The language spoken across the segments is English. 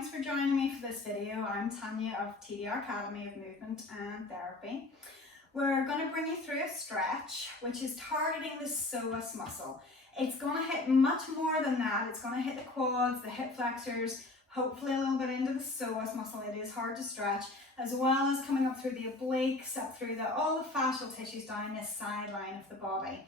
thanks for joining me for this video. I'm Tanya of TDR Academy of Movement and Therapy. We're going to bring you through a stretch which is targeting the psoas muscle. It's going to hit much more than that. It's going to hit the quads, the hip flexors, hopefully a little bit into the psoas muscle. It is hard to stretch, as well as coming up through the obliques, up through all the fascial tissues down this sideline of the body.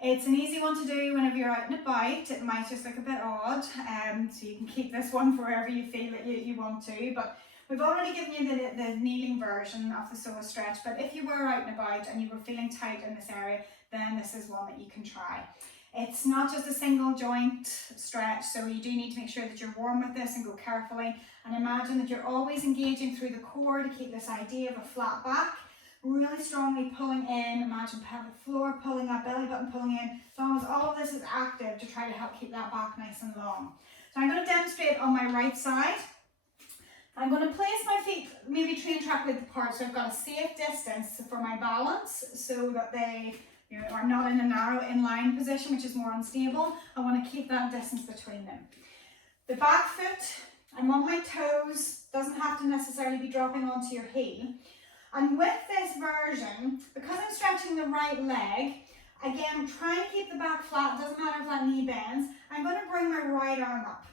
It's an easy one to do whenever you're out and about. It might just look a bit odd, so you can keep this one for wherever you feel that you want to. But we've already given you the kneeling version of the psoas stretch. But if you were out and about and you were feeling tight in this area, then this is one that you can try. It's not just a single joint stretch, so you do need to make sure that you're warm with this and go carefully. And imagine that you're always engaging through the core to keep this idea of a flat back. Really strongly pulling in, imagine pelvic floor pulling up, belly button pulling in, as long as all of this is active to try to help keep that back nice and long. So I'm going to demonstrate on my right side. I'm going to place my feet maybe train track width apart, so I've got a safe distance for my balance so that they are not in a narrow inline position, which is more unstable. I want to keep that distance between them. The back foot, I'm on my toes, doesn't have to necessarily be dropping onto your heel. And with this version, because I'm stretching the right leg, again, I'm trying to keep the back flat. It doesn't matter if that knee bends. I'm going to bring my right arm up.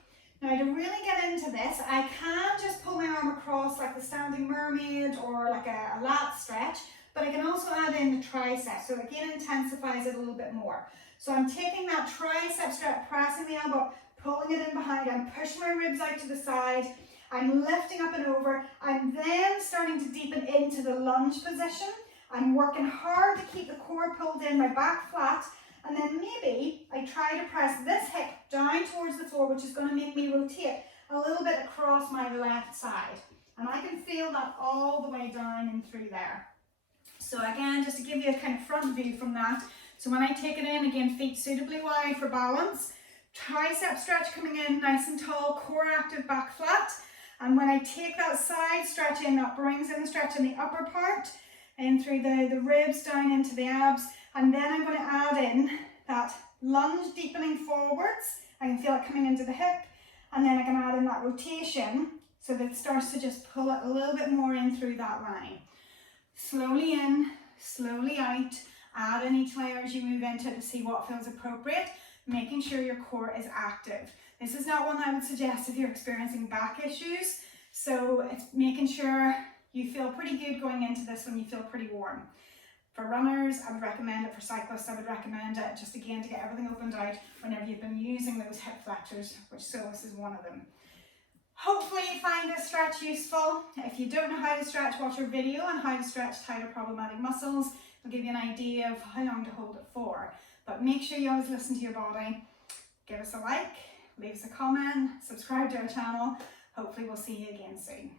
Now, to really get into this, I can just pull my arm across like the standing mermaid or like a lat stretch, but I can also add in the tricep, so again, intensifies it a little bit more. So I'm taking that tricep stretch, pressing the elbow, pulling it in behind. I'm pushing my ribs out to the side. I'm lifting up and over. I'm then starting to deepen into the lunge position. I'm working hard to keep the core pulled in, my back flat, and then maybe I try to press this hip down towards the floor, which is going to make me rotate a little bit across my left side. And I can feel that all the way down and through there. So again, just to give you a kind of front view from that. So when I take it in, again, feet suitably wide for balance, tricep stretch coming in nice and tall, core active, back flat. And when I take that side stretch in, that brings in the stretch in the upper part, in through the ribs, down into the abs. And then I'm going to add in that lunge deepening forwards. I can feel it coming into the hip. And then I can add in that rotation so that it starts to just pull it a little bit more in through that line. Slowly in, slowly out. Add in each layer as you move into it to see what feels appropriate, making sure your core is active. This is not one I would suggest if you're experiencing back issues, so it's making sure you feel pretty good going into this when you feel pretty warm. For runners, I would recommend it. For cyclists, I would recommend it, just again to get everything opened out whenever you've been using those hip flexors, which psoas is one of them. Hopefully you find this stretch useful. If you don't know how to stretch, watch our video on how to stretch tight or problematic muscles. It'll give you an idea of how long to hold it for. But make sure you always listen to your body. Give us a like, leave us a comment, subscribe to our channel. Hopefully we'll see you again soon.